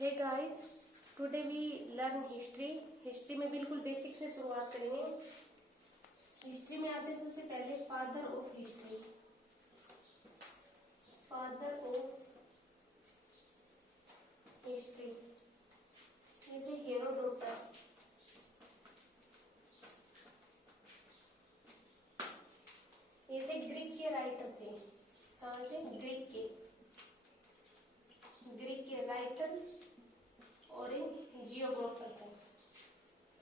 Hey guys, today we learn history. History में बिल्कुल basic से शुरुआत करेंगे। हिस्ट्री में आते सबसे पहले father of history. Father of history ये थे हेरोडोटस। ये थे ग्रीक के राइटर थे। कहाँ थे? ग्रीक के राइटर और एक जियोग्राफर थे।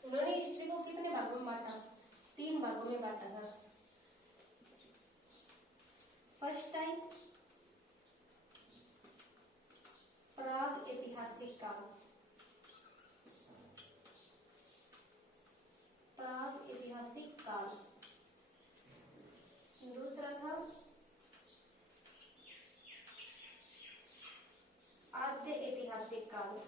उन्होंने हिस्ट्री को कितने भागों में बांटा? 3 भागों में बांटा था। फर्स्ट टाइप प्राग ऐतिहासिक काल। प्राग ऐतिहासिक काल। दूसरा था आद्य ऐतिहासिक काल।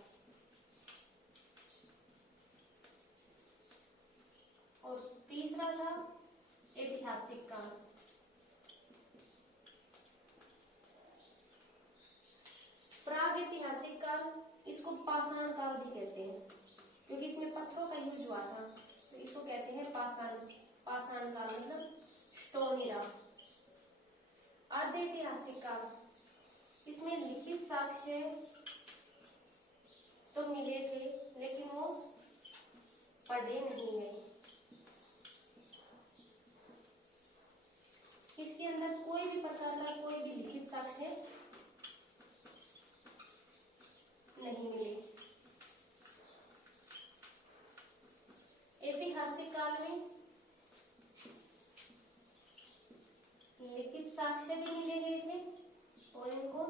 और तीसरा था ऐतिहासिक काल। प्राग ऐतिहासिक काल, इसको पाषाण काल भी कहते हैं क्योंकि इसमें पत्थरों का यूज हुआ था, तो इसको कहते हैं पाषाण काल, मतलब स्टोन इरा। आद्य ऐतिहासिक काल, इसमें लिखित साक्ष्य तो मिले थे लेकिन वो पढ़े नहीं गए। इसके अंदर कोई भी प्रकार का कोई भी लिखित साक्ष्य नहीं मिले। ऐतिहासिक काल में लिखित साक्ष्य भी मिले गए थे और इनको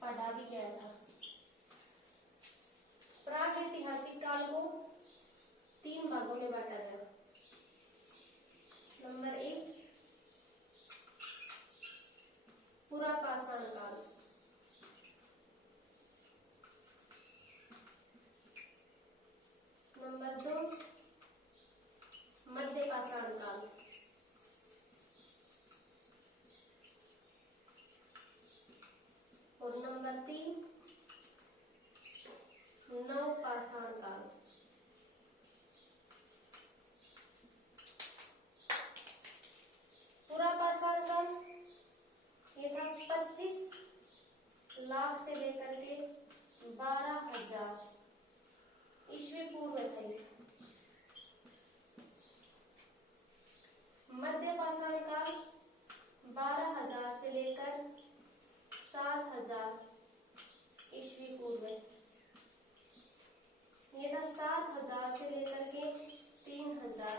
पढ़ा भी गया था। प्राग ऐतिहासिक काल को 3 भागों में बांटा गया। नंबर 1 पुरा पाषाण काल। नंबर 2 मध्य पाषाण काल। और नंबर 3 नव पाषाण काल। पूरा पाषाण काल ये था 25 लाख से लेकर के 12,000 ईस्वी पूर्व थे। मध्य पाषाण काल 12,000 से लेकर 7,000 ईस्वी पूर्व। ये था 7,000 से लेकर के 3,000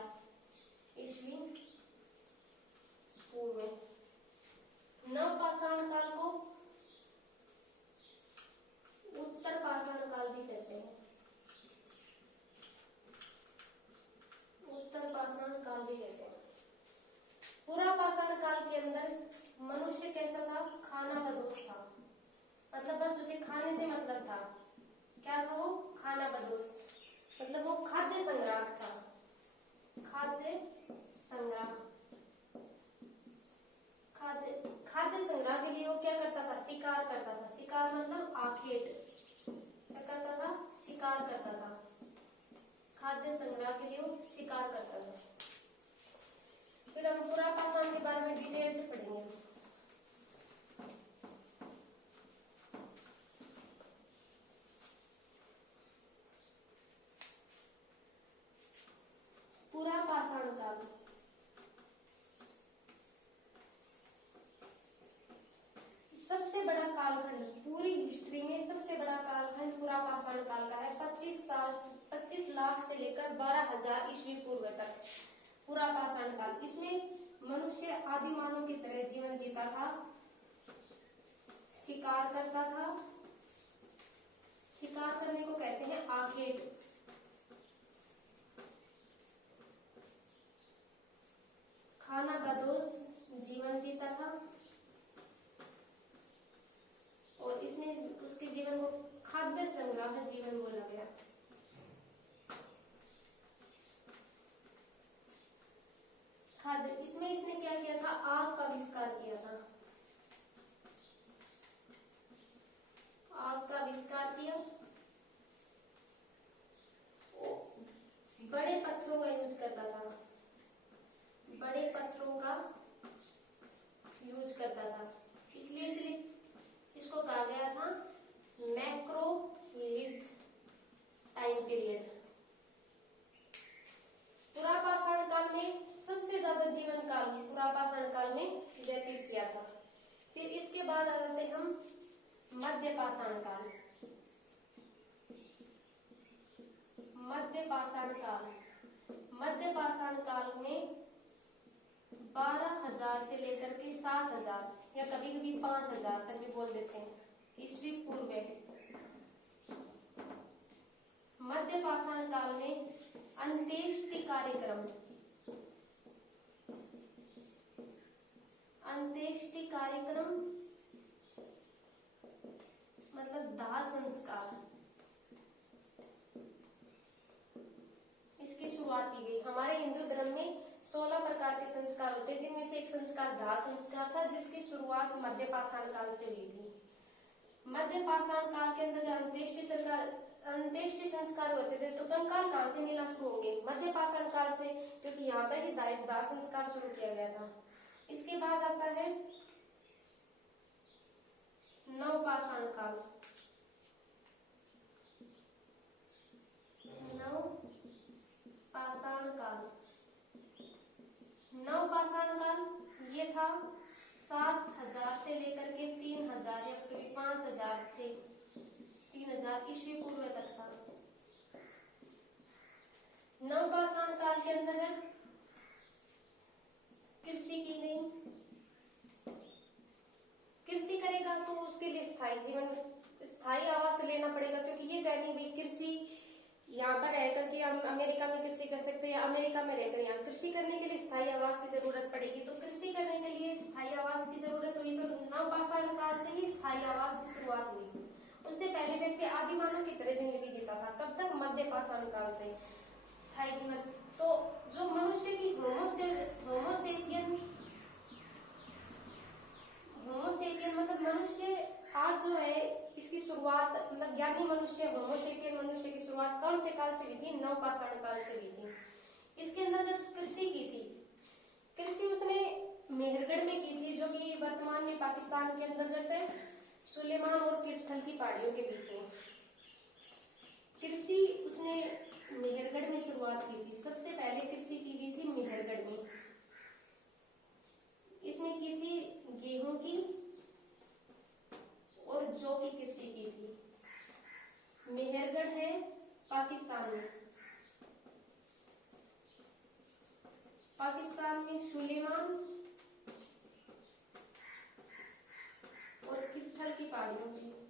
ईस्वी पूर्व। नव पाषाण काल को उत्तर पाषाण काल भी कहते हैं। उत्तर पाषाण काल भी कहते हैं। पूरा पाषाण काल के अंदर मनुष्य कैसा था? खाना बदोश था, मतलब बस उसे खाने से मतलब था। क्या था वो? खाना बदोश, मतलब वो खाद्य संग्राहक था। खाद्य संग्राह, खाद्य संग्रह के लिए वो क्या करता था? शिकार करता था। शिकार मतलब आखेट। क्या करता था? शिकार करता था। खाद्य संग्रह के लिए वो शिकार करता था। फिर हम पूरा पाषाण के बारे में डिटेल से पढ़ेंगे। पूरा पाषाण काल सबसे बड़ा कालखंड, पूरी हिस्ट्री में सबसे बड़ा कालखंड पूरा पाषाण काल का है। 25 लाख से लेकर 12,000 ईस्वी पूर्व तक पूरा पाषाण काल। इसमें मनुष्य आदि मानव की तरह जीवन जीता था, शिकार करता था। शिकार करने को कहते हैं आखेट। खाना बदोश जीवन जीता था और इसमें उसके जीवन को खाद्य संग्रह जीवन बोला गया। खाद्य, इसमें इसने क्या किया था? आग का आविष्कार किया था। आग का आविष्कार किया लिथ टाइम पीरियड। पुरापाषाण काल में सबसे ज्यादा जीवन काल पुरापाषाण काल में व्यतीत किया था। फिर इसके बाद आ जाते हम मध्यपाषाण काल। मध्यपाषाण काल, मध्यपाषाण काल में 12,000 से लेकर के 7,000 या कभी कभी 5,000 तक भी बोल देते हैं ईस्वी पूर्व। मध्यपाषाण काल में अंत्येष्टि कार्यक्रम, अंत्येष्टि कार्यक्रम मतलब दाह संस्कार, इसकी शुरुआत की गई। हमारे हिंदू धर्म में 16 प्रकार के संस्कार होते हैं, जिनमें से एक संस्कार दाह संस्कार था, जिसकी शुरुआत मध्यपाषाण काल से हुई थी। मध्यपाषाण काल के अंदर अंत्येष्टि संस्कार होते थे, तो कंकाल कहाँ से मिलना शुरू होंगे? मध्यपाषाण काल से, क्योंकि यहाँ पर ही दाह संस्कार शुरू किया गया था। इसके बाद आता है नवपाषाण काल। नवपाषाण काल, नवपाषाण काल ये था 7,000 से लेकर के 3,000 या कभी 5,000 से 3,000 ईस्वी पूर्व तक था। नवपाषाण काल के अंतर्गत कृषि की गई। कृषि करेगा तो उसके लिए स्थायी जीवन, स्थायी आवास लेना पड़ेगा, क्योंकि ये कहनी भाई कृषि यहाँ पर रह करके हम अमेरिका में कृषि कर सकते हैं, अमेरिका में रहकर यहाँ कृषि करने के लिए स्थायी आवास की जरूरत पड़ेगी। तो कृषि करने के लिए स्थायी आवास की जरूरत हुई, तो नवपाषाण काल से ही स्थायी आवास की शुरुआत हुई। उससे पहले व्यक्ति आदिमानव की तरह जिंदगी जीता था। कब तक? मध्यपाषाण काल से स्थायी जीवन। तो जो मनुष्य की होमोसेपियन मतलब मनुष्य आज जो है, इसकी शुरुआत मतलब ज्ञानी मनुष्य, होमोसेपियन मनुष्य की शुरुआत कौन से काल से हुई थी? नवपाषाण काल से हुई थी। इसके अंदर कृषि की थी। कृषि उसने मेहरगढ़ में की थी, जो कि वर्तमान में पाकिस्तान के अंतर्गत है, सुलेमान और किरथल की पहाड़ियों के बीच में। कृषि उसने मेहरगढ़ में शुरुआत की थी। सबसे पहले कृषि की गई थी मेहरगढ़ में। इसमें की थी गेहूं की और जौ की कृषि की थी। मेहरगढ़ है पाकिस्तान में। पाकिस्तान में सुलेमान और किरथल की पहाड़ियों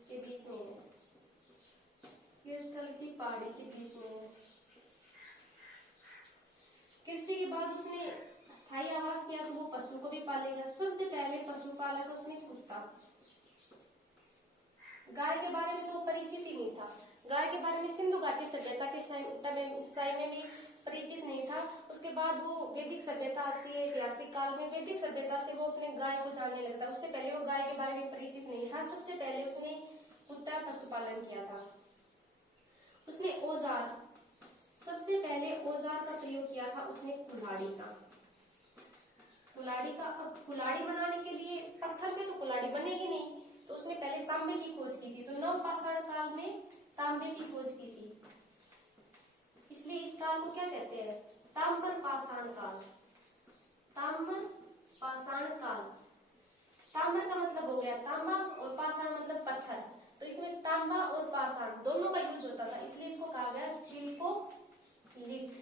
के बीच में है। किरथल की पहाड़ी के बीच में है। कृषि के बाद उसने स्थायी आवास किया, तो वो पशु को भी पालेगा। सबसे पहले पशु पाला था उसने कुत्ता। गाय के बारे में तो परिचित ही नहीं था। गाय के बारे में सिंधु घाटी सभ्यता के समय में भी परिचित नहीं था। उसके बाद वो वैदिक सभ्यता आती है, ऐतिहासिक काल में वैदिक सभ्यता से वो अपने गाय को जानने लगता है। उससे पहले वो गाय के बारे में परिचित नहीं था। सबसे पहले उसने कुत्ता पशुपालन किया था। उसने औजार, सबसे पहले औजार का प्रयोग किया था उसने कुल्हाड़ी का। कुल्हाड़ी का, अब कुल्हाड़ी बनाने के लिए पत्थर से तो कुल्हाड़ी बनेगी नहीं, तो उसने पहले तांबे की खोज की थी। तो नवपाषाण काल में तांबे की खोज की थी, इसलिए इस काल को क्या कहते हैं? ताम्र पाषाण काल। ताम्र पाषाण काल। ताम्र का मतलब हो गया तांबा और पाषाण मतलब पत्थर, तो इसमें तांबा और पाषाण दोनों का यूज होता था, इसलिए इसको कहा गया चिल्कोलिथ।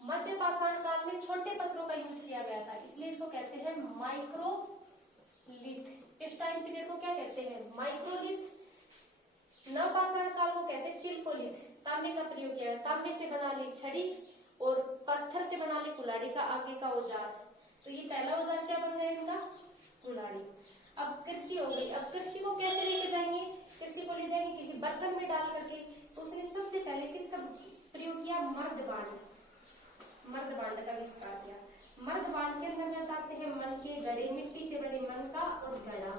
मध्यपाषाण काल में छोटे पत्थरों का यूज किया गया था, इसलिए इसको कहते हैं माइक्रोलिथ। इस टाइम पीरियड को क्या कहते हैं? माइक्रोलिथ। नवपाषाण काल को कहते हैं चिल्कोलिथ। तांबे का प्रयोग किया है। तांबे से बना ली छड़ी और पत्थर से बना ली कुल्हाड़ी का आगे का औजार। तो ये पहला औजार क्या बन गया इनका? कुल्हाड़ी। अब कृषि हो गई। अब कृषि को कैसे लेके जाएंगे? कृषि को ले जाएंगे किसी बर्तन में डाल करके। तो उसने सबसे पहले किसका प्रयोग किया? मर्दबांड। मर्दबांड का आविष्कार किया। मर्दबांड के अंतर्गत आते हैं मनके, घड़े, मिट्टी से बने मनका और घड़ा।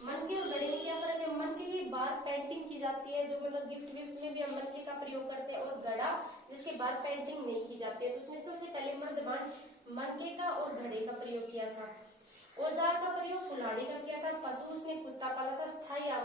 मनके और घड़े में क्या फर्क है? मनके की बार पेंटिंग की जाती है, जो मतलब गिफ्ट में भी हम मनके का प्रयोग करते हैं, और घड़ा जिसके बार पेंटिंग नहीं की जाती है। तो उसने सबसे पहले मर्दबांड, मनके का और घड़े का प्रयोग किया था। औजार का प्रयोग कुल्हाड़ी का किया था। पशु उसने कुत्ता पाला था। स्थायी